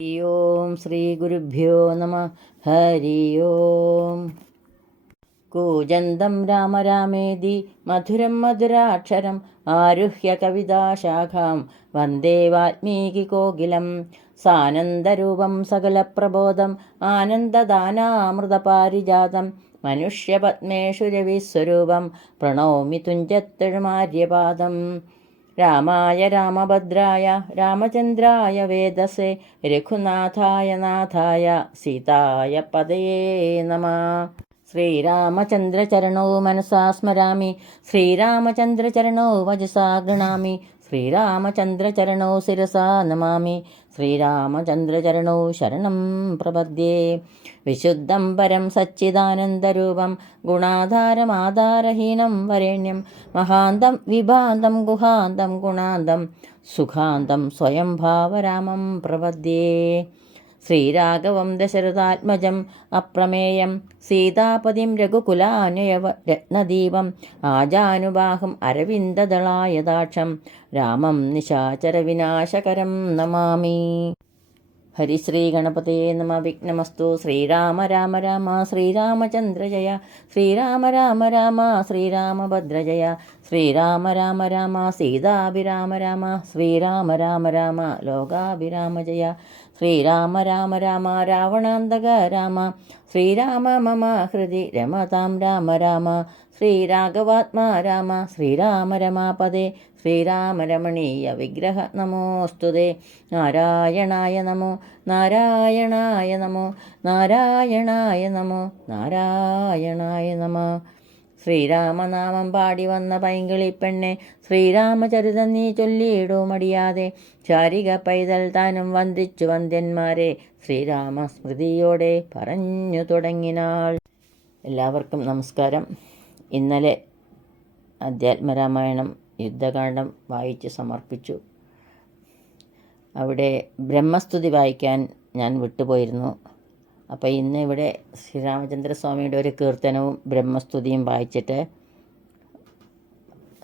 ഓം ശ്രീ ഗുരുഭ്യോ നമ. ഹരി ഓം. കൂജന്തം രാമ രാമേതി മധുരം മധുരാക്ഷരം ആരുഹ്യ കവിതാശാഖാം വന്ദേ വാൽമീകി കോകിലം. സാനന്ദരൂപം സകലപ്രബോധം ആനന്ദദാനാമൃതപാരിജാതം മനുഷ്യപത്മേഷു രവിസ്വരൂപം പ്രണോമി തുഞ്ചത്തെഴുമാര്യപാദം. രാമായ രാമഭദ്രായ രാമചന്ദ്രായ വേദസേ രഘുനാഥായ നാഥായ സീതായ പതയേ നമഃ. ശ്രീരാമചന്ദ്രചരണോ മനസാ സ്മരാമി, ശ്രീരാമചന്ദ്രചരണോ വചസാ ഗൃണാമി, ശ്രീരാമചന്ദ്രചരണോ ശിരസാ നമാമി, ശ്രീരാമചന്ദ്രചരണോ ശരണം പ്രപദ്യേ. വിശുദ്ധം പരം സച്ചിദാനന്ദരൂപം ഗുണാധാരമാധാരഹീനം വരേണ്യം മഹാന്തം വിഭാന്തം ഗുഹാന്തം ഗുണാന്തം സുഖാന്തം സ്വയം ഭാവരാമം പ്രപദ്യേ. ശ്രീരാഘവം ദശരഥാത്മജം അപ്രമേയം സീതാപതിം രഘുകുലാന്വയ രത്നദീപം ആജാനുബാഹും അരവിന്ദദളായതാക്ഷം രാമം നിശാചരവിനാശകരം നമാമി. ഹരിശ്രീ ഗണപതയേ നമ. വിഘ്നമസ്തു. ശ്രീരാമ രാമ രാമ ശ്രീരാമചന്ദ്ര ജയ, ശ്രീരാമ രാമ രാമ ശ്രീരാമഭദ്ര ജയ, ശ്രീരാമ രാമ രാമ സീതാഭിരാമ രാമ, ശ്രീരാമ രാമ രാമ ലോകാഭിരാമ ജയ, ശ്രീരാമ രാമ രാമ രാവണാന്തക രാമ, ശ്രീരാമ മമ ഹൃദി രമതാം രാമ രാമ, ശ്രീരാഘവാത്മാ രാമ ശ്രീരാമ രമാപദേ, ശ്രീരാമ രമണീയ വിഗ്രഹ നമോസ്തുതേ. നാരായണായ നമോ നാരായണായ നമോ നാരായണായ നമോ നാരായണായ നമ. ശ്രീരാമനാമം പാടി വന്ന പൈങ്കിളിപ്പെണ്ണെ ശ്രീരാമചരിതം നീ ചൊല്ലിയിടൂ മടിയാതെ, ചാരിക പൈതൽ താനും വന്ദിച്ചു വന്ദ്യന്മാരെ ശ്രീരാമസ്മൃതിയോടെ പറഞ്ഞു തുടങ്ങിനാൾ. എല്ലാവർക്കും നമസ്കാരം. ഇന്നലെ അധ്യാത്മരാമായണം യുദ്ധകാന്ഡം വായിച്ച് സമർപ്പിച്ചു. അവിടെ ബ്രഹ്മസ്തുതി വായിക്കാൻ ഞാൻ വിട്ടുപോയിരുന്നു. അപ്പോൾ ഇന്ന് ഇവിടെ ശ്രീരാമചന്ദ്രസ്വാമിയുടെ ഒരു കീർത്തനവും ബ്രഹ്മസ്തുതിയും വായിച്ചിട്ട്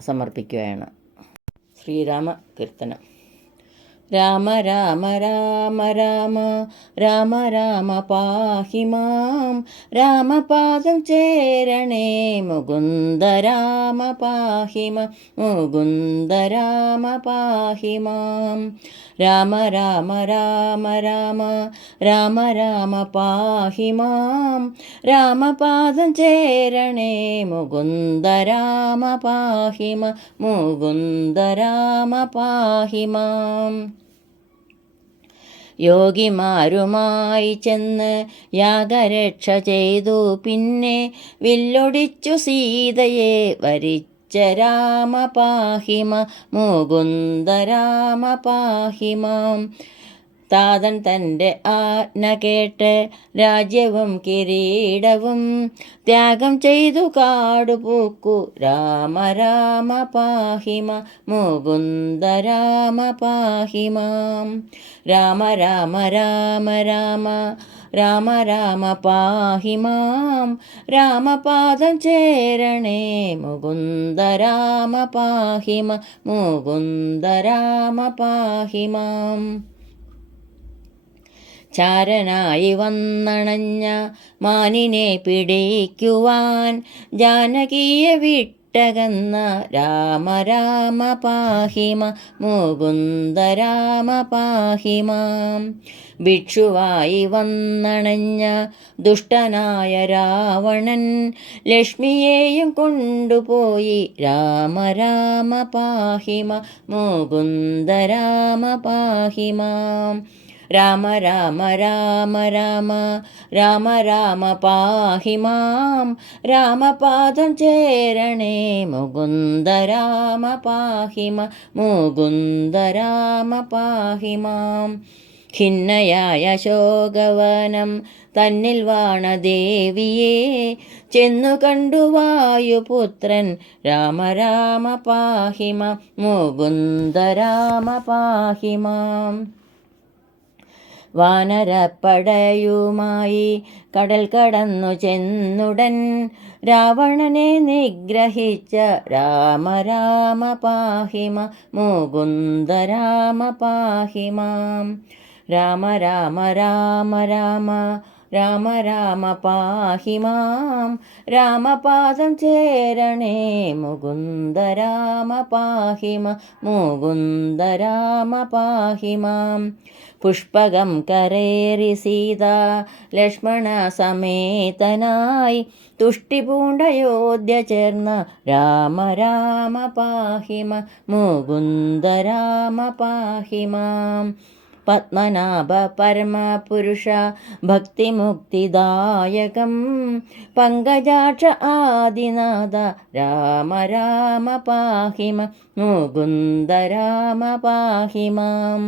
സമർപ്പിക്കുകയാണ്. ശ്രീരാമ കീർത്തനം. രാമ രാമ രാമ രാമ രാമ രാമ പാഹി മാം, രാമപാദം ചേരണേ മുകുന്ദ രാമ പാഹി മാം, മുകുന്ദ രാമ പാഹി മാം. രാമ രാമ രാമ രാമ രാമ രാമ പാഹി മാം, രാമപാദം ചേരണേ മുകുന്ദ രാമ പാഹി മാം, മുകുന്ദ രാമ പാഹി മാം. യോഗിമാരുമായി ചെന്ന് യാഗരക്ഷ ചെയ്തു പിന്നെ വില്ലൊടിച്ചു സീതയെ വരിച്ച രാമ പാഹി മാം, മുകുന്ദ രാമ പാഹി മാം. താതൻ തൻ്റെ ആജ്ഞ കേട്ട് രാജ്യവും കിരീടവും ത്യാഗം ചെയ്തു കാടുപൂക്കു രാമ രാമ പാഹി മാം, മുകുന്ദ രാമ പാഹി മാം. രാമ രാമ രാമ രാമ രാമ രാമ പാഹി മാം, രാമപാദം ചേരണേ മുകുന്ദ രാമ പാഹി മാം, മുകുന്ദ രാമ പാഹി മാം. ചാരനായി വന്നണഞ്ഞ മാനിനെ പിടിക്കുവാൻ ജാനകിയെ വിട്ടകന്ന രാമ രാമ പാഹി മാം, മുകുന്ദ രാമ പാഹി മാം. ഭിക്ഷുവായി വന്നണഞ്ഞ ദുഷ്ടനായ രാവണൻ ലക്ഷ്മിയെയും കൊണ്ടുപോയി രാമ രാമ പാഹി മാം, മുകുന്ദ രാമ പാഹി മാം. രാമ രാമ രാമ രാമ രാമ രാമ പാഹി മാം, രാമപാദം ചേരണേ മുകുന്ദ രാമ പാഹി മാം, മുകുന്ദ രാമ പാഹി മാം. ഖിന്നയായ ശോകവനം തന്നിൽ വാണദേവിയെ ചെന്നു കണ്ടു വായുപുത്രൻ രാമ രാമ പാഹി മാം, മുകുന്ദ രാമ പാഹി മാം. വാനരപ്പടയുമായി കടൽ കടന്നു ചെന്നുടൻ രാവണനെ നിഗ്രഹിച്ച രാമ രാമ പാഹി മാം, മുകുന്ദ രാമ പാഹി മാം. രാമ രാമ രാമ രാമ രാമ രാമ പാഹി മാം രാമപാദം ചേരണേ മുകുന്ദ രാമ പാഹി മുകുന്ദ രാമ പാഹി മാം പുഷ്പകം കരേറി സീത ലക്ഷ്മണ സമേതനായി തുഷ്ടി പൂണ്ടയോധ്യ ചേർന്ന രാമ രാമ പാഹി മുകുന്ദ രാമ പാഹി മാം പത്മനാഭ പരമപുരുഷ ഭക്തിമുക്തിദായകം പങ്കജാക്ഷ ആദിനാഥ രാമ രാമ പാഹി മുകുന്ദ രാമ പാഹി മാം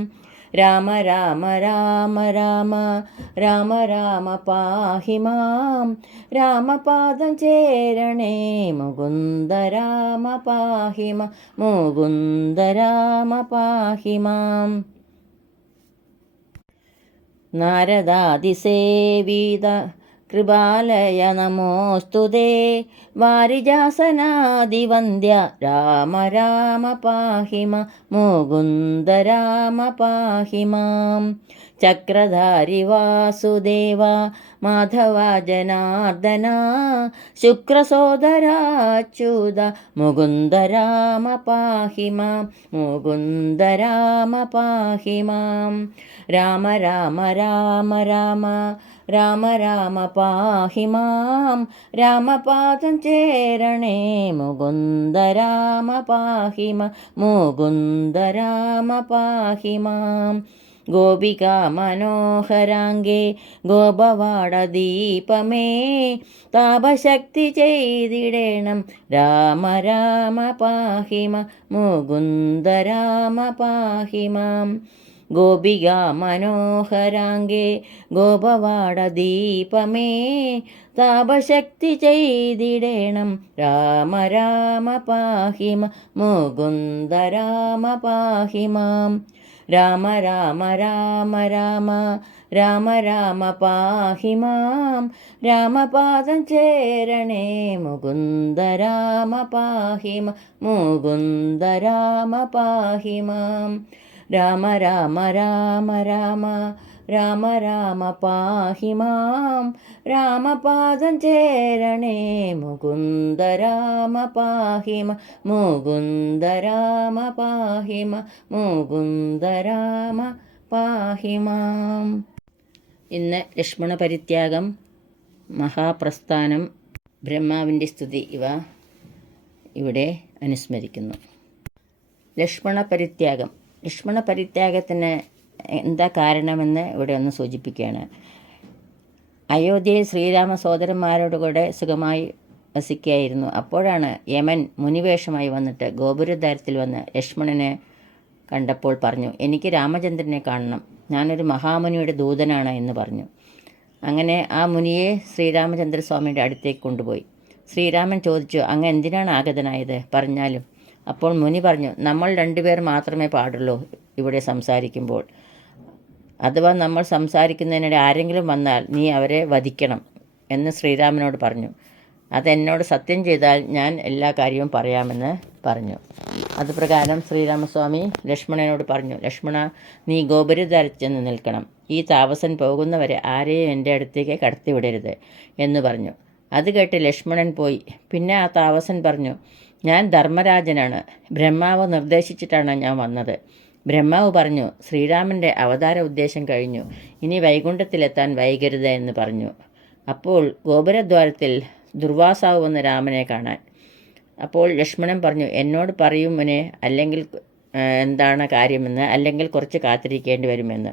രാമ രാമ രാമ രാമ രാമ രാമ പാഹി മാം രാമപാദം ചേരണേ മുകുന്ദ രാമ പാഹി മുകുന്ദ രാമ പാഹി മാം നാരദാദിസേവിത കൃപാലയ നമോസ്തുതേ വാരിജാസനാദിവന്ദ്യ രാമ രാമ പാഹി മുകുന്ദ രാമ പാഹി മാം ചക്രധാരി വാസുദേവ മാധവ ജനാർദ്ദന ശുക്രസോദരാച്യുത മുകുന്ദ രാമ പാഹി മാം മുകുന്ദ രാമ പാഹി മാം രാമ രാമ രാമ രാമ രാമ രാമ പാഹി മാം രാമപാദം ചേരണേ മുകുന്ദ രാമ പാഹി മുകുന്ദ രാമ പാഹി മാം ഗോപികാ മനോഹരാംഗേ ഗോപവാട ദീപമേ താപശക്തി ചെയ്തിടേണം രാമ രാമ പാഹി മുകുന്ദ രാമ പാഹി മാം ഗോപികാ മനോഹരാംഗേ ഗോപവാട ദീപമേ താപശക്തി ചെയ്തിടേണം രാമ രാമ പാഹി മുകുന്ദ രാമ പാഹി മാം രാമ രാമ രാമ രാമ രാമ രാമ പാഹി മാം രാമപാദം ചേരണേ മുകുന്ദ രാമ പാഹി മുകുന്ദ രാമ പാഹി മാം രാമ രാമ രാമ രാമ രാമ രാമ പാഹി മാം രാമപാദം ചേരണേ മുകുന്ദ രാമ പാഹി മുകുന്ദ രാമ പാഹി മുകുന്ദ രാമ പാഹി മാം. ഇന്ന് ലക്ഷ്മണ പരിത്യാഗം, മഹാപ്രസ്ഥാനം, ബ്രഹ്മാവിൻ്റെ സ്തുതി ഇവ ഇവിടെ അനുസ്മരിക്കുന്നു. ലക്ഷ്മണ പരിത്യാഗത്തിന് എന്താ കാരണമെന്ന് ഇവിടെ ഒന്ന് സൂചിപ്പിക്കുകയാണ്. അയോധ്യയിൽ ശ്രീരാമ സോദരന്മാരോട് കൂടെ സുഖമായി വസിക്കുകയായിരുന്നു. അപ്പോഴാണ് യമൻ മുനിവേഷമായി വന്നിട്ട് ഗോപുരദ്വാരത്തിൽ വന്ന് ലക്ഷ്മണനെ കണ്ടപ്പോൾ പറഞ്ഞു, എനിക്ക് രാമചന്ദ്രനെ കാണണം, ഞാനൊരു മഹാമുനിയുടെ ദൂതനാണ് എന്ന് പറഞ്ഞു. അങ്ങനെ ആ മുനിയെ ശ്രീരാമചന്ദ്രസ്വാമിയുടെ അടുത്തേക്ക് കൊണ്ടുപോയി. ശ്രീരാമൻ ചോദിച്ചു, അങ്ങ് എന്തിനാണ് ആഗതനായത്, പറഞ്ഞാലും. അപ്പോൾ മുനി പറഞ്ഞു, നമ്മൾ രണ്ടുപേർ മാത്രമേ പാടുള്ളൂ ഇവിടെ സംസാരിക്കുമ്പോൾ. അഥവാ നമ്മൾ സംസാരിക്കുന്നതിനിടെ ആരെങ്കിലും വന്നാൽ നീ അവരെ വധിക്കണം എന്ന് ശ്രീരാമനോട് പറഞ്ഞു. അതെന്നോട് സത്യം ചെയ്താൽ ഞാൻ എല്ലാ കാര്യവും പറയാമെന്ന് പറഞ്ഞു. അതുപ്രകാരം ശ്രീരാമസ്വാമി ലക്ഷ്മണനോട് പറഞ്ഞു, ലക്ഷ്മണ, നീ ഗോപുരദ്വാരത്തിൽ ചെന്ന് നിൽക്കണം. ഈ താപസൻ പോകുന്നവരെ ആരെയും എൻ്റെ അടുത്തേക്ക് കടത്തിവിടരുത് എന്ന് പറഞ്ഞു. അത് കേട്ട് ലക്ഷ്മണൻ പോയി. പിന്നെ ആ താപസൻ പറഞ്ഞു, ഞാൻ ധർമ്മരാജനാണ്, ബ്രഹ്മാവ് നിർദ്ദേശിച്ചിട്ടാണ് ഞാൻ വന്നത്. ബ്രഹ്മാവ് പറഞ്ഞു, ശ്രീരാമൻ്റെ അവതാര ഉദ്ദേശം കഴിഞ്ഞു, ഇനി വൈകുണ്ഠത്തിലെത്താൻ വൈകരുത് എന്ന് പറഞ്ഞു. അപ്പോൾ ഗോപുരദ്വാരത്തിൽ ദുർവാസാവ് വന്ന് രാമനെ കാണാൻ. അപ്പോൾ ലക്ഷ്മണൻ പറഞ്ഞു, എന്നോട് പറയും മുനെ, അല്ലെങ്കിൽ എന്താണ് കാര്യമെന്ന്, അല്ലെങ്കിൽ കുറച്ച് കാത്തിരിക്കേണ്ടി വരുമെന്ന്.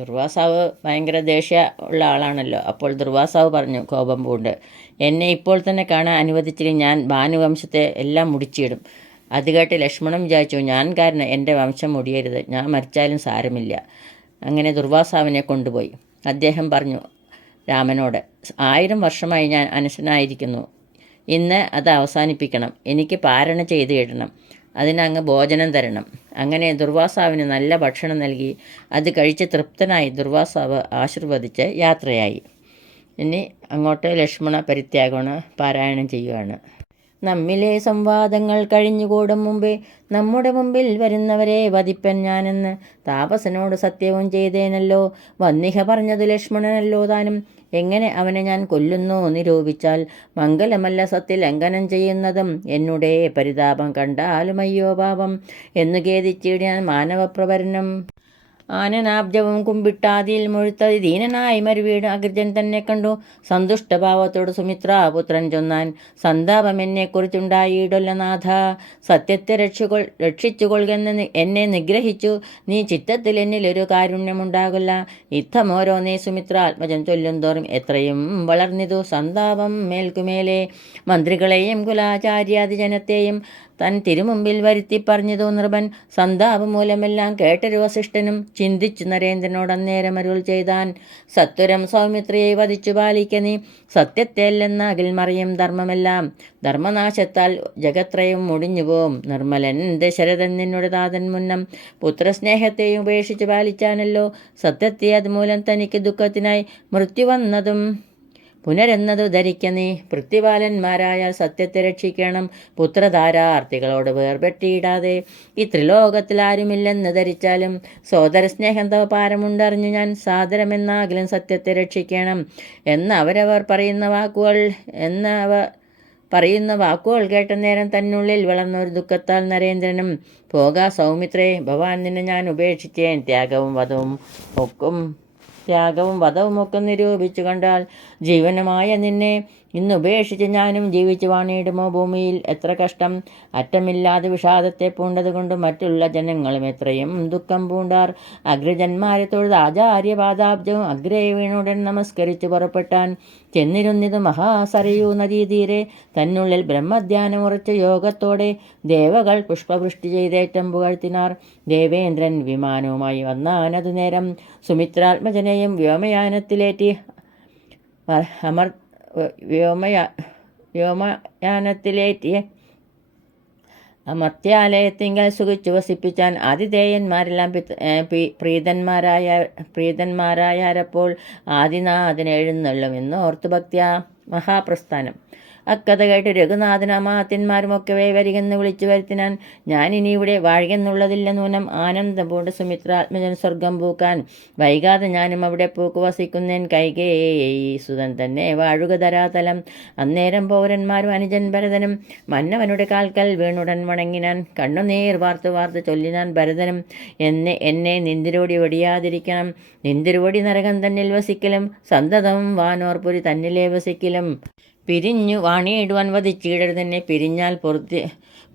ദുർവാസാവ് ഭയങ്കര ദേഷ്യ ഉള്ള ആളാണല്ലോ. അപ്പോൾ ദുർവാസാവ് പറഞ്ഞു കോപം പൂണ്ട്, എന്നെ ഇപ്പോൾ തന്നെ കാണാൻ അനുവദിച്ചില്ലെങ്കിൽ ഞാൻ ഭാനുവംശത്തെ എല്ലാം മുടിച്ചിടും. അത് കേട്ട് ലക്ഷ്മണൻ വിചാരിച്ചു, ഞാൻ കാരണം എൻ്റെ വംശം മുടിയരുത്, ഞാൻ മരിച്ചാലും സാരമില്ല. അങ്ങനെ ദുർവാസാവിനെ കൊണ്ടുപോയി. അദ്ദേഹം പറഞ്ഞു രാമനോട്, 1000 വർഷമായി ഞാൻ അനശനായിരിക്കുന്നു, ഇന്ന് അത് അവസാനിപ്പിക്കണം, എനിക്ക് പാരണ ചെയ്ത് ഇടണം, അതിനങ്ങ് ഭോജനം തരണം. അങ്ങനെ ദുർവാസാവിന് നല്ല ഭക്ഷണം നൽകി അത് കഴിച്ച് തൃപ്തനായി ദുർവാസാവ് ആശീർവദിച്ച് യാത്രയായി. ഇനി അങ്ങോട്ട് ലക്ഷ്മണ പരിത്യാഗമാണ് പാരായണം ചെയ്യുകയാണ്. നമ്മിലെ സംവാദങ്ങൾ കഴിഞ്ഞുകൂടും മുമ്പേ നമ്മുടെ മുമ്പിൽ വരുന്നവരെ വധിപ്പൻ ഞാനെന്ന് താപസനോട് സത്യവും ചെയ്തേനല്ലോ. വന്നിഹ പറഞ്ഞത് ലക്ഷ്മണനല്ലോ താനും. എങ്ങനെ അവനെ ഞാൻ കൊല്ലുന്നു നിരൂപിച്ചാൽ മംഗലമല്ല സത്യലംഘനം ചെയ്യുന്നതും. എന്നുടെ പരിതാപം കണ്ടാലുമയ്യോ പാപം എന്നു ഖേദിച്ചിടാൻ മാനവപ്രവരനും. ആനനാബ്ജവും കുമ്പിട്ടാതിയിൽ മുഴുത്ത ദീനനായി മരുവീട് അഗ്രജൻ തന്നെ കണ്ടു. സന്തുഷ്ടഭാവത്തോട് സുമിത്രാപുത്രൻ ചൊന്നാൻ, സന്താപം എന്നെക്കുറിച്ചുണ്ടായിടൊല്ല നാഥ. സത്യത്തെ രക്ഷിച്ചുകൊള്ളുകെന്ന് എന്നെ നിഗ്രഹിച്ചു നീ. ചിത്തത്തിൽ എന്നിലൊരു കാരുണ്യമുണ്ടാകില്ല. യുദ്ധമോരോന്നേ സുമിത്രാത്മജൻ ചൊല്ലും തോറും എത്രയും വളർന്നിതു സന്താപം മേൽക്കുമേലെ. മന്ത്രികളെയും കുലാചാര്യാദി ജനത്തെയും തൻ തിരുമുമ്പിൽ വരുത്തി പറഞ്ഞതു നൃപൻ. സന്താപം മൂലമെല്ലാം കേട്ടൊരു വസിഷ്ഠനും ചിന്തിച്ചു നരേന്ദ്രനോട് അന്നേരം അരുൾ ചെയ്താൻ, സത്വരം സൗമിത്രിയെ വധിച്ചു പാലിക്ക നീ. സത്യത്തെല്ലെന്നാകിൽ മറിയും ധർമ്മമെല്ലാം. ധർമ്മനാശത്താൽ ജഗത്രയും മുടിഞ്ഞുപോവും. നിർമ്മലൻ ദശരഥൻ നിന്നുടെ താതൻ മുന്നം പുത്രസ്നേഹത്തെയും ഉപേക്ഷിച്ച് പാലിച്ചാനല്ലോ. സത്യത്തെ അതുമൂലം തനിക്ക് ദുഃഖത്തിനായി മൃത്യു വന്നതും പുനരെന്നതു ധരിക്ക നീ. പൃഥ്വിപാലന്മാരായാൽ സത്യത്തെ രക്ഷിക്കണം. പുത്രധാരാർത്ഥികളോട് വേർപെട്ടിയിടാതെ. ഈ ത്രിലോകത്തിൽ ആരുമില്ലെന്ന് ധരിച്ചാലും സോദരസ്നേഹം തവ പാരമുണ്ടറിഞ്ഞു ഞാൻ. സാദരമെന്നാകിലും സത്യത്തെ രക്ഷിക്കണം എന്നവരവർ പറയുന്ന വാക്കുകൾ കേട്ട നേരം തന്നുള്ളിൽ വളർന്നൊരു ദുഃഖത്താൽ നരേന്ദ്രനും, പോകാ സൗമിത്രേ, ഭവാൻ നിന്നെ ഞാൻ ഉപേക്ഷിച്ചേൻ. ത്യാഗവും വധവും ഒക്കെ നിരൂപിച്ചു കണ്ടാൽ ജീവനുമായ നിന്നെ ഇന്ന് ഉപേക്ഷിച്ച് ഞാനും ജീവിച്ചു വാണിയിടുമോ ഭൂമിയിൽ. എത്ര കഷ്ടം. അറ്റമില്ലാതെ വിഷാദത്തെ പൂണ്ടതുകൊണ്ട് മറ്റുള്ള ജനങ്ങളും എത്രയും ദുഃഖം പൂണ്ടാർ. അഗ്രജന്മാരെ തൊഴുത് ആചാര്യപാദാബ്ജവും അഗ്രേ വീണുടൻ നമസ്കരിച്ചു പുറപ്പെട്ടാൻ. ചെന്നിരുന്നിതു മഹാസരയൂ നദീതീരെ. തന്നുള്ളിൽ ബ്രഹ്മധ്യാനം ഉറച്ച യോഗത്തോടെ ദേവകൾ പുഷ്പവൃഷ്ടി ചെയ്തേറ്റം പുകഴ്ത്തിനാർ. ദേവേന്ദ്രൻ വിമാനവുമായി വന്നാനതു നേരം സുമിത്രാത്മജനെയും വ്യോമയാനത്തിലേറ്റി അമർത്യാലയത്തിങ്കൽ സുഖിച്ചു വസിപ്പിച്ചാൻ. ആതിഥേയന്മാരെല്ലാം പ്രീതന്മാരായാരപ്പോൾ ആദിനാഥൻ എഴുന്നള്ളും എന്ന് ഓർത്തു ഭക്ത്യാ. മഹാപ്രസ്ഥാനം. അക്കഥ കേട്ട് രഘുനാഥൻ അമാത്യന്മാരുമൊക്കെ വരികെന്ന് വിളിച്ചു വരുത്തിനാൻ. ഞാനിനി ഇവിടെ വാഴുകെന്നുള്ളതില്ല നൂനം. ആനന്ദം പൂണ്ട് സുമിത്രാത്മജൻ സ്വർഗം പൂക്കാൻ. വൈകാതെ ഞാനും അവിടെ പൂക്കു വസിക്കുന്നേൻ. കൈകേയി സുതൻ തന്നെ വാഴുക ധരാതലം. അന്നേരം പൗരന്മാരും അനുജൻ ഭരതനും മന്നവനുടെ കാൽക്കൽ വീണുടൻ വണങ്ങിനാൻ. കണ്ണുനീർ വാർത്ത് ചൊല്ലിനാൻ ഭരതനും, എന്നെ നിന്തിരോടി വെടിയാതിരിക്കണം. നിന്തിരുവടി നരകം തന്നിൽ വസിക്കലും സന്തതം വാനോർപുരി തന്നിലെ വസിക്കലും. പിരിഞ്ഞു വാണിയിടുവാൻ വധിച്ചിടരുതെന്നെ. പിരിഞ്ഞാൽ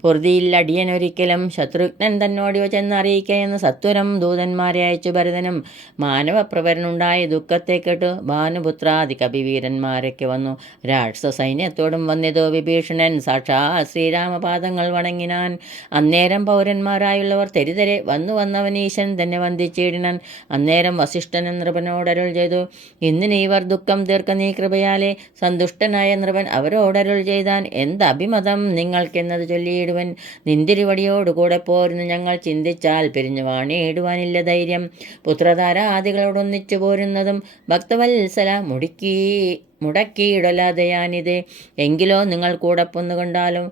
പൊറുതിയില്ലടിയനൊരിക്കലും. ശത്രുഘ്നൻ തന്നോടിവ ചെന്നറിയിക്ക എന്ന് സത്വരം ദൂതന്മാരെ അയച്ചു ഭരതനും. മാനവപ്രവരനുണ്ടായ ദുഃഖത്തെ കേട്ടു ഭാനുപുത്രാദി കപിവീരന്മാരൊക്കെ വന്നു. രാക്ഷസ സൈന്യത്തോടും വന്നിതോ വിഭീഷണൻ. സാക്ഷാൽ ശ്രീരാമപാദങ്ങൾ വണങ്ങിനാൻ. അന്നേരം പൗരന്മാരായുള്ളവർ തെരിതെരെ വന്നവനീശൻ തന്നെ വന്ദിച്ചിടിനാൻ. അന്നേരം വസിഷ്ഠൻ നൃപനോടരുൾ ചെയ്തു, ഇന്നിന് ഇവർ ദുഃഖം തീർക്ക നീ കൃപയാലെ. സന്തുഷ്ടനായ നൃപൻ അവരോടരുൾ ചെയ്താൻ, എന്തഭിമതം നിങ്ങൾക്കെന്നത് ചൊല്ലിയിടുവൻ. നിന്തിരുവടിയോടുകൂടെ പോരുന്നു ഞങ്ങൾ. ചിന്തിച്ചാൽ പിരിഞ്ഞു വാണിയിടുവാനില്ല ധൈര്യം. പുത്രധാരാദികളോടൊന്നിച്ചു പോരുന്നതും ഭക്തവത്സല മുടക്കിയിടലാതെയാനിത്. എങ്കിലോ നിങ്ങൾ കൂടെ പൊന്നുകൊണ്ടാലും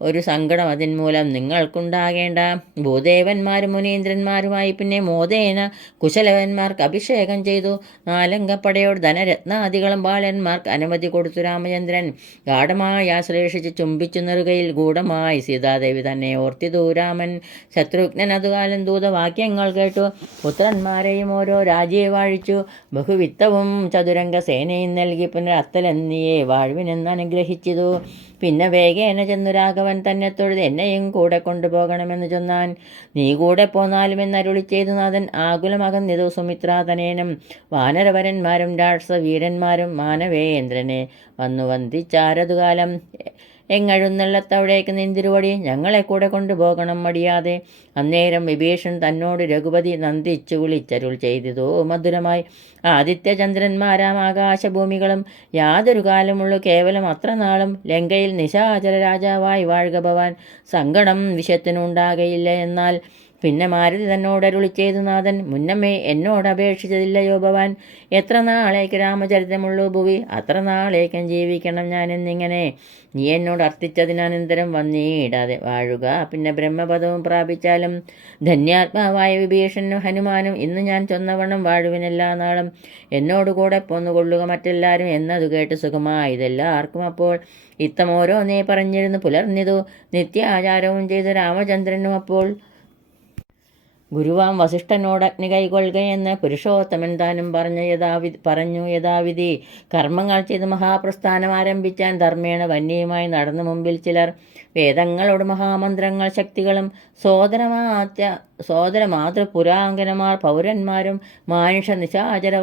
ഒരു സങ്കടം അതിന്മൂലം നിങ്ങൾക്കുണ്ടാകേണ്ട. ഭൂദേവന്മാരും മുനീന്ദ്രന്മാരുമായി പിന്നെ മോദേന കുശലവന്മാർക്ക് അഭിഷേകം ചെയ്തു. നാലംഗപ്പടയോട് ധനരത്നാദികളും ബാലന്മാർക്ക് അനുമതി കൊടുത്തു രാമചന്ദ്രൻ. ഗാഠമായി ആശ്ലേഷിച്ച് ചുംബിച്ചു നെറുകയിൽ ഗൂഢമായി സീതാദേവി തന്നെ ഓർത്തിതു രാമൻ. ശത്രുഘ്നൻ അതുകാലം ദൂതവാക്യങ്ങൾ കേട്ടു. പുത്രന്മാരെയും ഓരോ രാജ്യയെ വാഴിച്ചു. ബഹുവിത്തവും ചതുരംഗ സേനയും നൽകി പുനരത്തലെന്നിയെ വാഴ്വിനെന്ന് അനുഗ്രഹിച്ചിതു. പിന്നെ വേഗേന ചെന്നു രാഘവൻ തന്നെ തൊഴുത് എന്നെയും കൂടെ കൊണ്ടുപോകണമെന്ന് ചൊന്നാൻ. നീ കൂടെ പോന്നാലും എന്നരുളി ചെയ്തു നാഥൻ. ആകുലമകന്നിതു സുമിത്രാതനേനം. വാനരവരന്മാരും രാക്ഷസ വീരന്മാരും മാനവേന്ദ്രനെ വന്നു വന്ദിച്ചാരതുകാലം. എങ്ങഴുന്നള്ളത്തവിടേക്ക് നിന്തിരുവടി ഞങ്ങളെ കൂടെ കൊണ്ടുപോകണം മടിയാതെ. അന്നേരം വിഭീഷൺ തന്നോട് രഘുപതി നന്ദിച്ചു വിളിച്ചരുൾ ചെയ്തിതോ മധുരമായി. ആദിത്യചന്ദ്രന്മാരാം ആകാശഭൂമികളും യാതൊരു കാലമുള്ളു കേവലം അത്ര നാളും. ലങ്കയിൽ നിശാചര രാജാവായി വാഴുക ഭവാൻ. സങ്കടം വിഷത്തിനുണ്ടാകയില്ല എന്നാൽ പിന്നെ മാരുതി തന്നോടരുളി ചെയ്തു നാഥൻ, മുന്നമേ എന്നോട് അപേക്ഷിച്ചതില്ലയോ ഭവാൻ? എത്ര നാളേക്ക് രാമചരിതമുള്ളൂ ഭുവി, അത്ര നാളേക്കും ജീവിക്കണം ഞാൻ എന്നിങ്ങനെ നീ എന്നോട് അർത്ഥിച്ചതിനനന്തരം വന്നിടാതെ വാഴുക. പിന്നെ ബ്രഹ്മപദവും പ്രാപിച്ചാലും ധന്യാത്മാവായ വിഭീഷണനും ഹനുമാനും ഇന്ന് ഞാൻ ചൊന്നവണ്ണം വാഴുവിനെല്ലാ നാളും എന്നോടുകൂടെ പോന്നുകൊള്ളുക മറ്റെല്ലാവരും എന്നതു കേട്ട് സുഖമായതെല്ലാവർക്കും. അപ്പോൾ ഇത്തമോരോന്നേ പറഞ്ഞിരുന്നു പുലർന്നിതു. നിത്യാചാരവും ചെയ്തു രാമചന്ദ്രനും അപ്പോൾ ഗുരുവാം വസിഷ്ഠനോട് അഗ്നി കൈകൊള്ളുകയെന്ന് പുരുഷോത്തമൻ താനും പറഞ്ഞു യഥാവിധി കർമ്മങ്ങൾ ചെയ്ത് മഹാപ്രസ്ഥാനം ആരംഭിച്ചാൻ ധർമ്മേണ വന്യയുമായി നടന്നു മുമ്പിൽ ചിലർ വേദങ്ങളോട് മഹാമന്ത്രങ്ങൾ ശക്തികളും സോദര മാതൃപുരാങ്കനമാർ പൗരന്മാരും മാനുഷ നിശാചര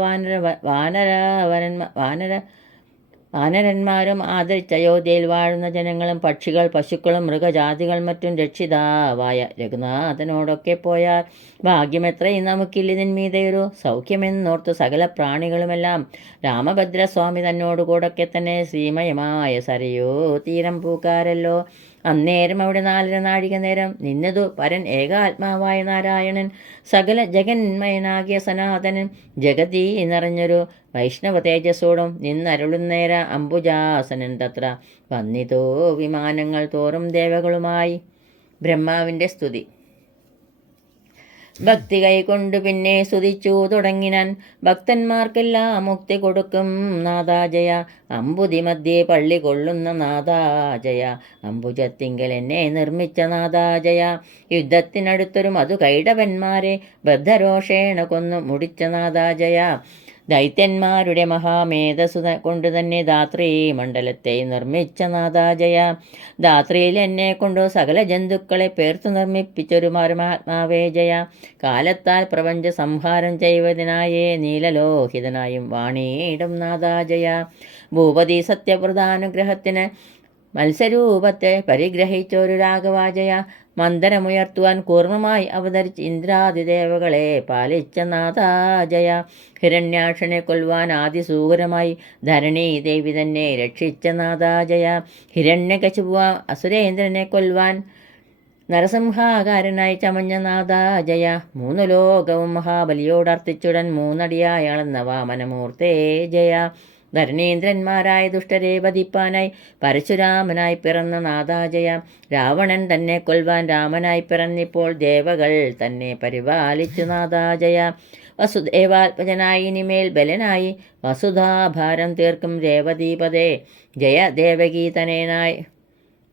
വാനരന്മാരും ആദരിച്ച അയോധ്യയിൽ വാഴുന്ന ജനങ്ങളും പക്ഷികൾ പശുക്കളും മൃഗജാതികൾ മറ്റും രക്ഷിതാവായ രഘുനാഥനോടൊക്കെ പോയാൽ ഭാഗ്യമെത്രയും നമുക്കില്ലിതിന്മീതെയൊരു സൗഖ്യമെന്നോർത്ത് സകല പ്രാണികളുമെല്ലാം രാമഭദ്രസ്വാമി തന്നോടുകൂടൊക്കെ തന്നെ ശ്രീമയമായ സരയോ തീരം പൂക്കാരല്ലോ. അന്നേരം അവിടെ 4 നാഴിക നേരം നിന്നതു പരൻ ഏകാത്മാവായ നാരായണൻ, സകല ജഗന്മയനാകിയ സനാതനൻ, ജഗതീ നിറഞ്ഞൊരു വൈഷ്ണവ തേജസ്സോടും നിന്നരുളുന്നേര അംബുജാസനൻ തത്ര വന്നിതോ വിമാനങ്ങൾ തോറും ദേവകളുമായി. ബ്രഹ്മാവിൻ്റെ സ്തുതി. ഭക്തി കൈകൊണ്ട് പിന്നെ സ്തുതിച്ചു തുടങ്ങിനാൻ, ഭക്തന്മാർക്കെല്ലാം മുക്തി കൊടുക്കും നാദാജയ, അമ്പുതി മധ്യേ പള്ളി കൊള്ളുന്ന നാദാജയ, അംബുജത്തിങ്കൽ എന്നെ നിർമ്മിച്ച നാദാജയ, യുദ്ധത്തിനടുത്തൊരു മധു കൈടവന്മാരെ ബദ്ധരോഷേണ കൊന്നു മുടിച്ച നാദാജയ, ദൈത്യന്മാരുടെ മഹാമേധസ്സു കൊണ്ട് തന്നെ ധാത്രീ മണ്ഡലത്തെ നിർമ്മിച്ച നാദാജയ, ധാത്രിയിൽ എന്നെ കൊണ്ടു സകല ജന്തുക്കളെ പേർത്തു നിർമ്മിപ്പിച്ചൊരു പരമാത്മാവേ ജയ, കാലത്താൽ പ്രപഞ്ച സംഹാരം ചെയ്വതിനായേ നീലലോഹിതനായും വാണിയിടും നാദാജയ, ഭൂപതി സത്യവ്രതാനുഗ്രഹത്തിന് മത്സ്യരൂപത്തെ പരിഗ്രഹിച്ചൊരു രാഘവാജയ, മന്ദരമുയർത്തുവാൻ കൂർമ്മമായി അവതരിച്ച് ഇന്ദ്രാദിദേവകളെ പാലിച്ച നാദാജയ, ഹിരണ്യാക്ഷനെ കൊല്ലുവാൻ ആദിസൂകരമായി ധരണീ ദേവി തന്നെ രക്ഷിച്ച നാദാജയ, ഹിരണ്യകശിപുവ അസുരേന്ദ്രനെ കൊല്ലുവാൻ നരസിംഹാകാരനായി ചമഞ്ഞ നാദാജയ, 3 ലോകവും മഹാബലിയോടർത്ഥിച്ചുടൻ 3 അടിയായി അളന്ന വാമനമൂർത്തേ ജയ, ധരണീന്ദ്രന്മാരായ ദുഷ്ടരെ വധിപ്പാനായി പരശുരാമനായി പിറന്ന നാദാജയ, രാവണൻ തന്നെ കൊൽവാൻ രാമനായി പിറന്നിപ്പോൾ ദേവകൾ തന്നെ പരിപാലിച്ചു നാദാജയ, വസുദേവാത്മജനായി ഇനിമേൽ ബലനായി വസുധാഭാരം തീർക്കും രേവതീപദേ ജയ, ദേവഗീതനേനായി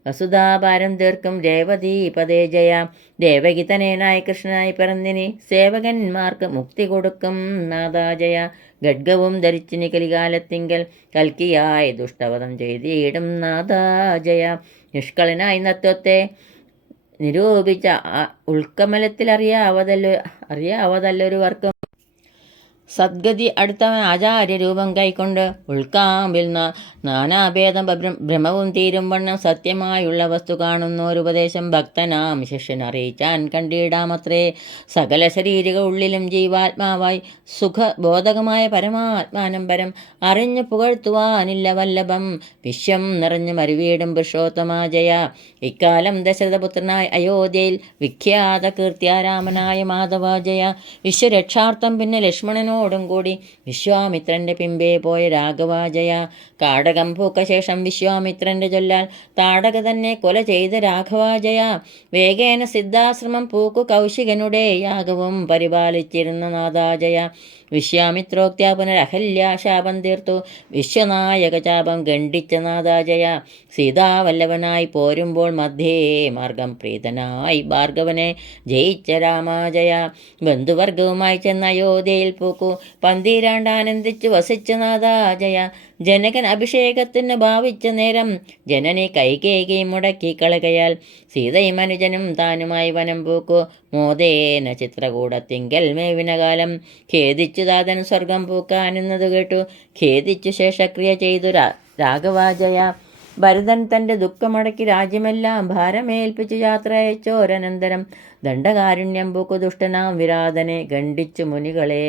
വസുധാഭാരം തീർക്കും രേവതീപദേ ജയ, ദേവഗീതനേനായി കൃഷ്ണനായി പിറന്നിനി സേവകന്മാർക്ക് മുക്തി കൊടുക്കും നാദാജയ, ഖഡ്ഗവും ധരിച്ചിനി കലികാലത്തിങ്കൽ കൽക്കിയായി ദുഷ്ടവധം ചെയ്തിടും നാദാജയ, നിഷ്കളനായി തത്വത്തെ നിരൂപിച്ച ഉൾക്കമലത്തിൽ അറിയാവതല്ലൊരു വർക്കും സദ്ഗതി അടുത്തവൻ ആചാര്യരൂപം കൈക്കൊണ്ട് ഉൾക്കാമ്പിൽ നാനാഭേദം ഭ്രമവും തീരും വണ്ണം സത്യമായുള്ള വസ്തു കാണുന്നോരുപദേശം ഭക്തനാം ശിഷ്യൻ അറിയിച്ചാൻ കണ്ടിടാമത്രേ, സകല ശരീരിക ഉള്ളിലും ജീവാത്മാവായി സുഖബോധകമായ പരമാത്മാനമ്പരം അറിഞ്ഞു പുകഴ്ത്തുവാനില്ല വല്ലഭം, വിശ്വം നിറഞ്ഞു മരുവീടും പുരുഷോത്തമാജയ, ഇക്കാലം ദശരഥപുത്രനായ അയോധ്യയിൽ വിഖ്യാത കീർത്തിയാരാമനായ മാധവാജയ, വിശ്വരക്ഷാർത്ഥം പിന്നെ ലക്ഷ്മണനോടും കൂടി വിശ്വാമിത്രന്റെ പിമ്പേ പോയ രാഘവാജയ, കാടകം പൂക്ക ശേഷം വിശ്വാമിത്രന്റെ ചൊല്ലാൽ താടക തന്നെ കൊല ചെയ്ത രാഘവാജയ, വേഗേന സിദ്ധാശ്രമം പൂക്കു കൗശികനുടെ യാഗവും പരിപാലിച്ചിരുന്ന നാദാജയ, വിശ്വാമിത്രോക്ത്യ പുനരഹല്യാശാപം തീർത്തു വിശ്വനായക ചാപം ഖണ്ഡിച്ച നാദാജയ, സീതാവല്ലഭനായി പോരുമ്പോൾ മധ്യേ മാർഗം പ്രീതനായി ഭാർഗവനെ ജയിച്ച രാമാജയ, ബന്ധുവർഗവുമായി ചെന്ന അയോധ്യയിൽ പൂക്കു പന്തിരാണ്ടാനന്ദിച്ചു വസിച്ച നാദാജയ, ജനകൻ അഭിഷേകത്തിന് ഭാവിച്ച നേരം ജനനി കൈകേകി മുടക്കി കളകയാൽ സീതയും അനുജനും താനുമായി വനം പൂക്കു മോദേന ചിത്രകൂടത്തിങ്കൽ മേവിനകാലം, ഖേദിച്ചു താതൻ സ്വർഗം പൂക്കാനെന്നത് കേട്ടു ഖേദിച്ചു ശേഷക്രിയ ചെയ്തു രാഘവാജയ, ഭരതൻ തൻ്റെ ദുഃഖമടക്കി രാജ്യമെല്ലാം ഭാരമേൽപ്പിച്ചു യാത്ര അയച്ചോരനന്തരം ദണ്ഡകാരുണ്യം പൂക്കു ദുഷ്ടനാം വിരാതനെ ഖണ്ഡിച്ചു മുനികളെ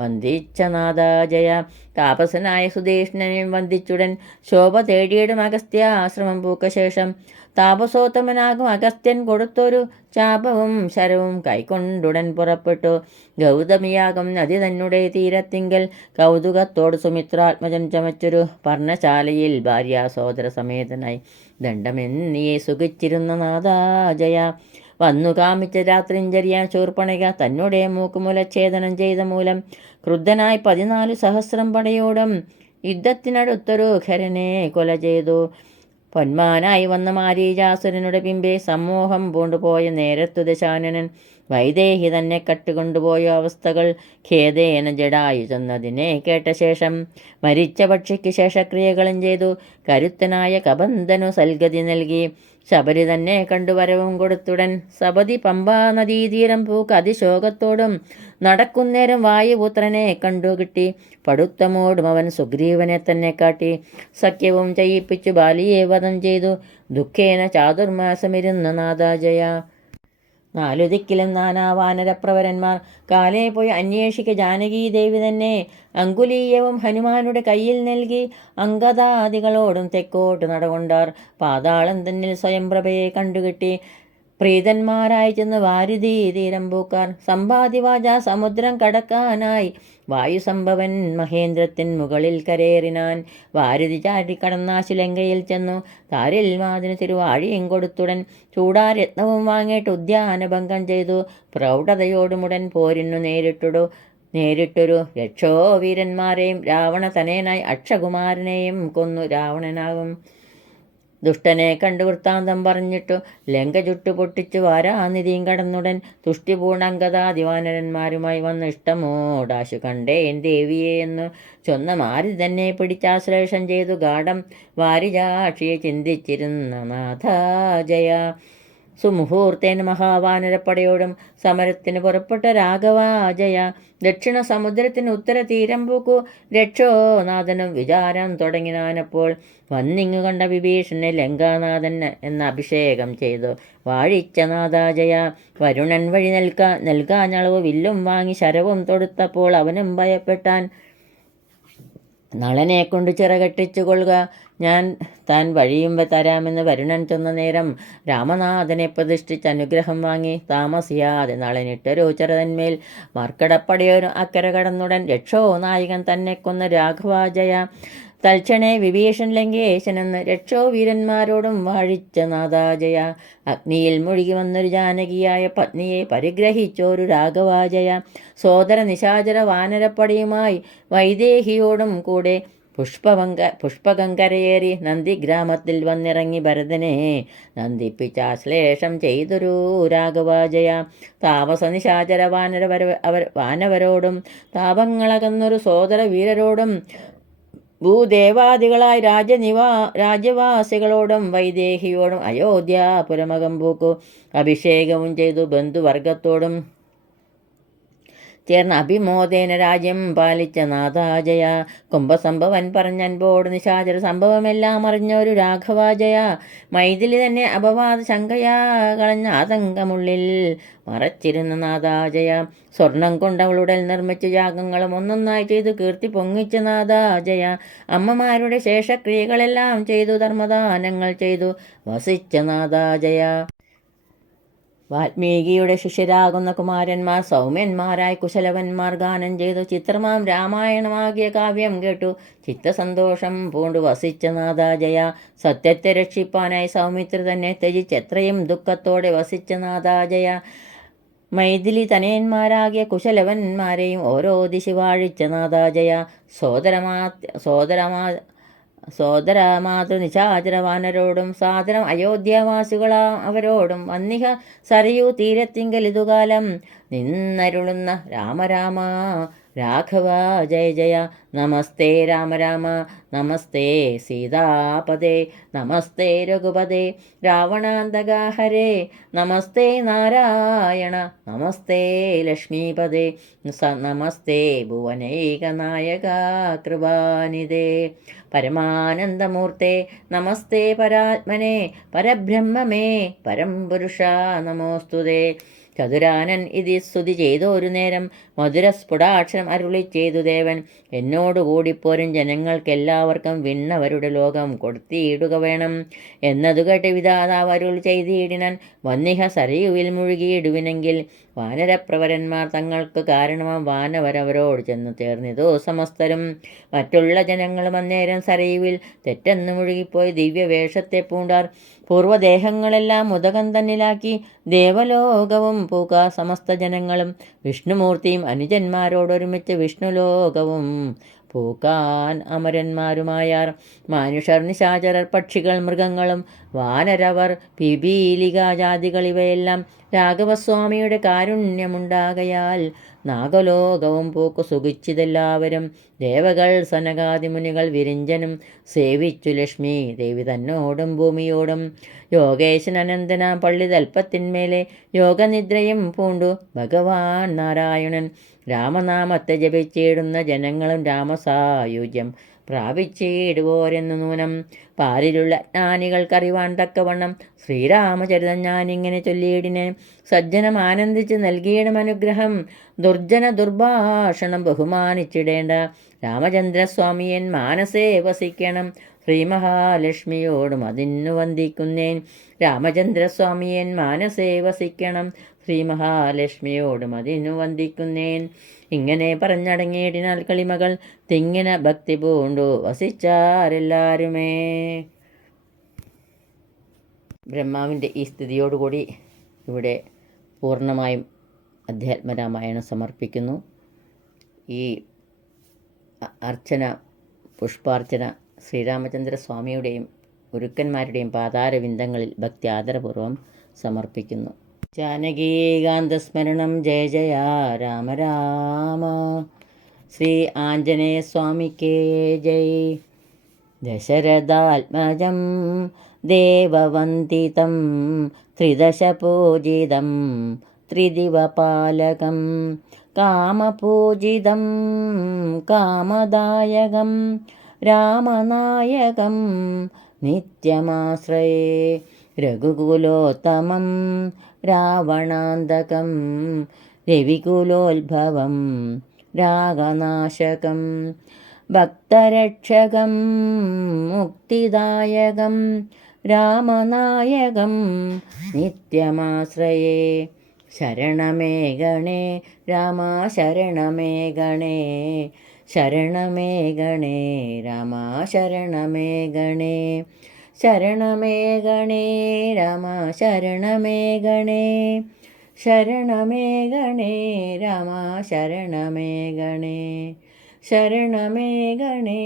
വന്ദിച്ച നാദാജയ. താപസനായ സുധീഷ്ണനെയും വന്ദിച്ചുടൻ ശോഭ തേടിയിടും അഗസ്ത്യ ആശ്രമം പൂക്ക ശേഷം താപസോത്തമനാകും അഗസ്ത്യൻ കൊടുത്തൊരു ചാപവും ശരവും കൈക്കൊണ്ടുടൻ പുറപ്പെട്ടു. ഗൗതമിയാകും നദി തന്നെ തീരത്തിങ്കൽ കൗതുകത്തോട് സുമിത്രാത്മജൻ ചമച്ചൊരു പർണശാലയിൽ ഭാര്യ സോദര സമേതനായി ദണ്ഡമെന്നിയെ സുഖിച്ചിരുന്ന നാദാജയ. വന്നു കാമിച്ച രാത്രിഞ്ചര്യ ശൂർപ്പണിക തന്നെ മൂക്കുമുലച്ഛേദനം ചെയ്ത മൂലം ക്രുദ്ധനായി 14 സഹസ്രം പടയോടും യുദ്ധത്തിനടുത്തൊരു ഖരനെ കൊല ചെയ്തു. പൊന്മാനായി വന്ന മാരീചാസുരനുടെ പിമ്പെ സമൂഹം പൂണ്ടുപോയ നേരത്തു ദശാനനൻ വൈദേഹി തന്നെ കട്ടുകൊണ്ടുപോയ അവസ്ഥകൾ ഖേദേന ജഡായു ചെന്നതിനെ കേട്ട ശേഷം മരിച്ച പക്ഷിക്ക് ശേഷക്രിയകളും ചെയ്തു. കരുത്തനായ കബന്ധനു സൽഗതി നൽകി ശബരി തന്നെ കണ്ടുവരവും കൊടുത്തുടൻ സപതി പമ്പാ നദീതീരം പൂക്ക് അതിശോകത്തോടും നടക്കുന്നേരം വായുപുത്രനെ കണ്ടുകിട്ടി. പടുത്തമോടും അവൻ സുഗ്രീവനെ തന്നെ കാട്ടി സഖ്യവും ചെയ്യിപ്പിച്ചു ബാലിയെ വധം ചെയ്തു. ദുഃഖേന ചാതുർമാസമിരുന്ന നാദാജയ. 4 ദിക്കിലും നാനാവാനരപ്രവരന്മാർ കാലേ പോയി അന്വേഷിക്ക ജാനകീദേവി തന്നെ അങ്കുലീയവും ഹനുമാനുടെ കയ്യിൽ നൽകി അങ്കദാദികളോടും തെക്കോട്ട് നടകൊണ്ടാർ. പാതാളം തന്നിൽ സ്വയംപ്രഭയെ കണ്ടുകിട്ടി പ്രീതന്മാരായി ചെന്ന് വാരിധി തീരം പൂക്കാർ. സമ്പാദിവാച സമുദ്രം കടക്കാനായി വായുസംഭവൻ മഹേന്ദ്രത്തിൻ മുകളിൽ കരേറിനാൻ. വാരിധി ചാടിക്കടന്നാശു ലങ്കയിൽ ചെന്നു താരിൽ മാതിന് തിരുവാഴിയും കൊടുത്തുടൻ ചൂടാരത്നവും വാങ്ങിയിട്ട് ഉദ്യാനഭംഗം ചെയ്തു. പ്രൗഢതയോടുമുടൻ പോരിനു നേരിട്ടൊരു രക്ഷോ വീരന്മാരെയും രാവണ തനയനായി അക്ഷകുമാരനെയും കൊന്നു രാവണനാകും ദുഷ്ടനെ കണ്ടു വൃത്താന്തം പറഞ്ഞിട്ടു ലങ്ക ചുട്ടു പൊട്ടിച്ചു വാരാനിധിയും കടന്നുടൻ തുഷ്ടി പൂണങ്കതാദിവാനരന്മാരുമായി വന്ന് ഇഷ്ടമോടാശു കണ്ടേൻ ദേവിയെ എന്ന് ചൊന്ന മാരി തന്നെ പിടിച്ചാശ്ലേഷം ചെയ്തു ഗാഠം വാരിജാക്ഷിയെ ചിന്തിച്ചിരുന്ന നാഥാജയ. സുമുഹൂർത്തേൻ മഹാവാനരപ്പടയോടും സമരത്തിന് പുറപ്പെട്ട രാഘവാജയ. ദക്ഷിണ സമുദ്രത്തിന് ഉത്തര തീരം പൂക്കു രക്ഷോനാഥനും വിചാരം തുടങ്ങിനാനപ്പോൾ വന്നിങ്ങു കണ്ട വിഭീഷണനെ ലങ്കാനാഥൻ എന്ന അഭിഷേകം ചെയ്തു വാഴിച്ച നാദാജയ. വരുണൻ വഴി നൽകാഞ്ഞളവ് വില്ലും വാങ്ങി ശരവും തൊടുത്തപ്പോൾ അവനും ഭയപ്പെട്ടാൻ. നളനെ കൊണ്ട് ചിറകെട്ടിച്ചു കൊള്ളുക ഞാൻ താൻ വഴിയും തരാമെന്ന് വരുണൻ ചെന്ന നേരം രാമനാഥനെ പ്രതിഷ്ഠിച്ച് അനുഗ്രഹം വാങ്ങി താമസിയാതെ നളനിട്ടൊരു ചെറുതന്മേൽ മർക്കടപ്പടയോരും അക്കര കടന്നുടൻ രക്ഷോ നായകൻ തന്നെ കൊന്ന രാഘവാജയ. തൽക്ഷണേ വിഭീഷൺ ലങ്കേശനെന്ന് രക്ഷോ വീരന്മാരോടും വാഴിച്ച നാദാജയ. അഗ്നിയിൽ മുഴുകി വന്നൊരു ജാനകിയായ പത്നിയെ പരിഗ്രഹിച്ചോരു രാഘവാജയ. സോദര നിശാചര വാനരപ്പടയുമായി വൈദേഹിയോടും കൂടെ പുഷ്പകങ്കരയേറി നന്ദിഗ്രാമത്തിൽ വന്നിറങ്ങി ഭരതനെ നന്ദിപ്പിച്ചാശ്ലേഷം ചെയ്തൊരു രാഘവാജയ. താപസ നിശാചര വാനവരോടും താപങ്ങളകന്നൊരു സോദര വീരരോടും ഭൂദേവാദികളായി രാജ്യവാസികളോടും വൈദേഹിയോടും അയോധ്യാപുരമകം പൂക്കു അഭിഷേകവും ചെയ്തു ബന്ധുവർഗത്തോടും ചേർന്ന് അഭിമോദേന രാജ്യം പാലിച്ച നാഥാജയ. കുംഭസംഭവൻ പറഞ്ഞൻപോട് നിശാചര സംഭവമെല്ലാം അറിഞ്ഞൊരു രാഘവാജയ. മൈഥിലി തന്നെ അപവാദ ശങ്കയാ കളഞ്ഞ ആതങ്കമുള്ളിൽ മറച്ചിരുന്ന നാഥാജയ. സ്വർണം കൊണ്ടവളുടെ നിർമ്മിച്ച യാഗങ്ങളും ഒന്നൊന്നായി ചെയ്തു കീർത്തി പൊങ്ങിച്ച നാഥാജയ. അമ്മമാരുടെ ശേഷക്രിയകളെല്ലാം ചെയ്തു ധർമ്മദാനങ്ങൾ ചെയ്തു വസിച്ച നാഥാജയ. വാൽമീകിയുടെ ശിഷ്യരാകുന്ന കുമാരന്മാർ സൗമ്യന്മാരായി കുശലവന്മാർ ഗാനം ചെയ്തു ചിത്രമാം രാമായണമാകിയ കാവ്യം കേട്ടു ചിത്തസന്തോഷം പൂണ്ടു വസിച്ച നാദാജയ. സത്യത്തെ രക്ഷിപ്പാനായി സൗമിത്രി തന്നെ ത്യജിച്ച് എത്രയും ദുഃഖത്തോടെ വസിച്ച നാദാജയ. മൈഥിലി തനയന്മാരാകിയ കുശലവന്മാരെയും ഓരോ ദിശി വാഴിച്ച നാദാജയ. സോദരമാതൃ നിശാചരവാനരോടും സാദരം അയോധ്യാവാസികളാം അവരോടും വന്നിഹ സരയൂ തീരത്തിങ്കൽ ഇതുകാലം നിന്നരുളുന്ന രാമരാമ രാഘവ ജയ ജയ. നമസ്തേ രാമ രാമ നമസ്തേ സീതാപദേ നമസ്തേ രഘുപദേ രാവണാന്തക ഹരേ നമസ്തേ നാരായണ നമസ്തേ ലക്ഷ്മീപദേ നമസ്തേ ഭുവനൈകനായക കൃപാനിധേ പരമാനന്ദമൂർത്തേ നമസ്തേ പരാത്മനെ പരബ്രഹ്മമേ പരം പുരുഷ നമോസ്തുതേ. ചതുരാനൻ ഇതി സ്തുതി ചെയ്തൊരു നേരം മധുരസ്ഫുടാക്ഷരം അരുളി ചെയ്തു ദേവൻ, എന്നോടുകൂടിപ്പോരും ജനങ്ങൾക്കെല്ലാവർക്കും വിണ്ണവരുടെ ലോകം കൊടുത്തിയിടുക വേണം എന്നതു കേട്ട് വിധാതാവ് അരുൾ ചെയ്തിടിനാൻ, വന്നിഹ സരയുവിൽ മുഴുകിയിടുവിനെങ്കിൽ വാനരപ്രവരന്മാർ തങ്ങൾക്ക് കാരണമാം വാനവരവരോട് ചെന്ന് ചേർന്നിതോ സമസ്തരും. മറ്റുള്ള ജനങ്ങളും അന്നേരം സരയുവിൽ തെറ്റെന്ന് മുഴുകിപ്പോയി ദിവ്യവേഷത്തെ പൂണ്ടാർ. പൂർവ്വദേഹങ്ങളെല്ലാം ഉദകം തന്നിലാക്കി ദേവലോകവും പൂക്ക സമസ്ത ജനങ്ങളും, വിഷ്ണുമൂർത്തിയും അനുജന്മാരോടൊരുമിച്ച് വിഷ്ണുലോകവും പൂക്കാൻ അമരന്മാരുമായാർ. മാനുഷർ, നിശാചരർ, പക്ഷികൾ, മൃഗങ്ങളും വാനരവർ, പിപീലികാജാതികൾ ഇവയെല്ലാം രാഘവസ്വാമിയുടെ കാരുണ്യമുണ്ടാകയാൽ നാഗലോകവും പൂക്കു സുഖിച്ചിതെല്ലാവരും. ദേവകൾ, സനകാദിമുനികൾ, വിരിഞ്ചനും സേവിച്ചു ലക്ഷ്മി ദേവി തന്നോടും ഭൂമിയോടും. യോഗേശൻ അനന്തനാം പള്ളി തൽപ്പത്തിന്മേലെ യോഗനിദ്രയും പൂണ്ടു ഭഗവാൻ നാരായണൻ. രാമനാമത്തെ ജപിച്ചിടുന്ന ജനങ്ങളും രാമസായുജ്യം പ്രാപിച്ചിടുവോരെന്നു നൂനം. പാരിലുള്ള ജ്ഞാനികൾക്കറിവാൻ തക്കവണ്ണം ശ്രീരാമചരിതം ഞാനിങ്ങനെ ചൊല്ലിയിടിനെ. സജ്ജനം ആനന്ദിച്ച് നൽകിയിടും അനുഗ്രഹം, ദുർജന ദുർഭാഷണം ബഹുമാനിച്ചിടേണ്ട. രാമചന്ദ്രസ്വാമിയൻ മാനസേ വസിക്കണം, ശ്രീമഹാലക്ഷ്മിയോടും അതിന്നു വന്ദിക്കുന്നേൻ. രാമചന്ദ്രസ്വാമിയൻ മാനസേ വസിക്കണം, ശ്രീമഹാലക്ഷ്മിയോടും അതിന്നു വന്ദിക്കുന്നേൻ. ഇങ്ങനെ പറഞ്ഞടങ്ങിയിടിനാൽ കളിമകൾ തിങ്ങിന ഭക്തി പൂണ്ടു വസിച്ചാരെല്ലാരുമേ. ബ്രഹ്മാവിൻ്റെ ഈ സ്ഥിതിയോടുകൂടി ഇവിടെ പൂർണ്ണമായും അധ്യാത്മരാമായണം സമർപ്പിക്കുന്നു. ഈ അർച്ചന, പുഷ്പാർച്ചന ശ്രീരാമചന്ദ്രസ്വാമിയുടെയും ഗുരുക്കന്മാരുടെയും പാതാരവിന്ദങ്ങളിൽ ഭക്തി ആദരപൂർവ്വം സമർപ്പിക്കുന്നു. ജാനകീകാന്തസ്മരണം. ജയ ജയ രാമ രാമ. ശ്രീ ആഞ്ജനേയസ്വാമിക്കേ ജയ്. ദശരഥാത്മജം ദേവവന്ദിതം ത്രിദശപൂജിതം ത്രിദിവപാലകം കാമപൂജിതം കാമദായകം രാമനായകം നിത്യമാശ്രയേ. രഘുകുലോത്തമം രാവണാന്തകം രവികുലോത്ഭവം രാഗനാശകം ഭക്തരക്ഷകം മുക്തിദായകം രാമനായകം നിത്യമാശ്രയേ. ശരണമേ ഗണേ രാമ ശരണമേ ഗണേ, ശരണമേ ഗണേ രാമ ശരണമേ ഗണേ, ശരണമേ ഗണേ രാമ ശരണമേ ഗണേ, ശരണമേ ഗണേ രാമ ശരണമേ ഗണേ, ശരണമേ ഗണേ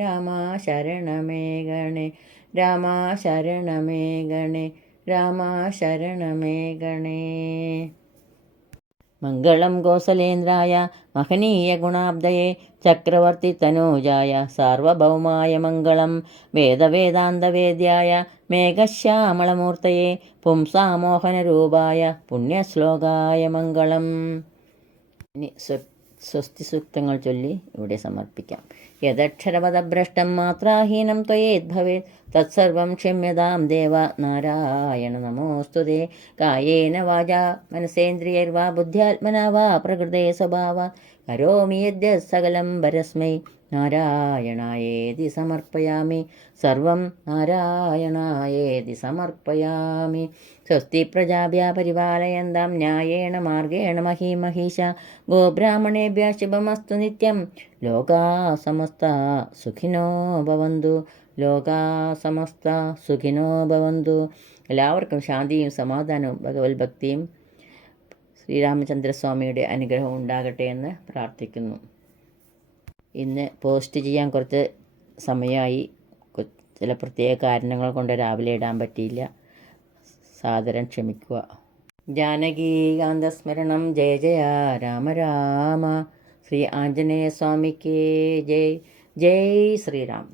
രാമ ശരണമേ ഗണേ, രാമ ശരണമേ ഗണേ, രാമ ശരണമേ ഗണേ. മംഗളം കോസലേന്ദ്രായ മഹനീയ ഗുണാബ്ദയെ ചക്രവർത്തി തനൂജായ സാർവഭൗമായ മംഗളം. വേദവേദാന്തവേദ്യായ മേഘശ്യാമളമൂർത്തയെ പുംസാമോഹനരൂപായ പുണ്യശ്ലോകായ മംഗളം. ഇനി സ്വസ്തി സൂക്തങ്ങൾ ചൊല്ലി ഇവിടെ സമർപ്പിക്കാം. യദക്ഷരപദഭ്രഷ്ടം മാത്രാഹീനം ത്വയേദ്ഭവേത് തത്സർവം ക്ഷമ്യതാം ദേവ നാരായണ നമോസ്തുതേ. കായേന വാചാ മനസേന്ദ്രിയൈർവാ ബുദ്ധ്യാത്മനാ വാ പ്രകൃതേ സ്വഭാവാത് കരോമി യദ്യത് സകലം പരസ്മൈ നാരായണായേതി സമർപ്പയാമി. സർവം നാരായണായേതി സമർപ്പയാമി. സ്വസ്തി പ്രജാഭ്യ പരിപാലയന്താം ന്യായേണ മാർഗേണ മഹീമഹീഷ. ഗോബ്രാഹ്മണേഭ്യഃ ശുഭമസ്തു നിത്യം. ലോകാ സമസ്ത സുഖിനോ ഭവന്തു. ലോകാ സമസ്ത സുഖിനോ ഭവന്തു. എല്ലാവർക്കും ശാന്തിയും സമാധാനവും ഭഗവത് ഭക്തിയും ശ്രീരാമചന്ദ്രസ്വാമിയുടെ അനുഗ്രഹം ഉണ്ടാകട്ടെ എന്ന് പ്രാർത്ഥിക്കുന്നു. ഇന്ന് പോസ്റ്റ് ചെയ്യാൻ കുറച്ച് സമയമായി. ചില പ്രത്യേക കാരണങ്ങൾ കൊണ്ട് രാവിലെ ഇടാൻ പറ്റിയില്ല. സാദരം ക്ഷമിക്കുക. ജാനകീകാന്തസ്മരണം. ജയ ജയ രാമ രാമ. ശ്രീ ആഞ്ജനേയ സ്വാമിക്ക് ജയ്. ജയ് ശ്രീരാം.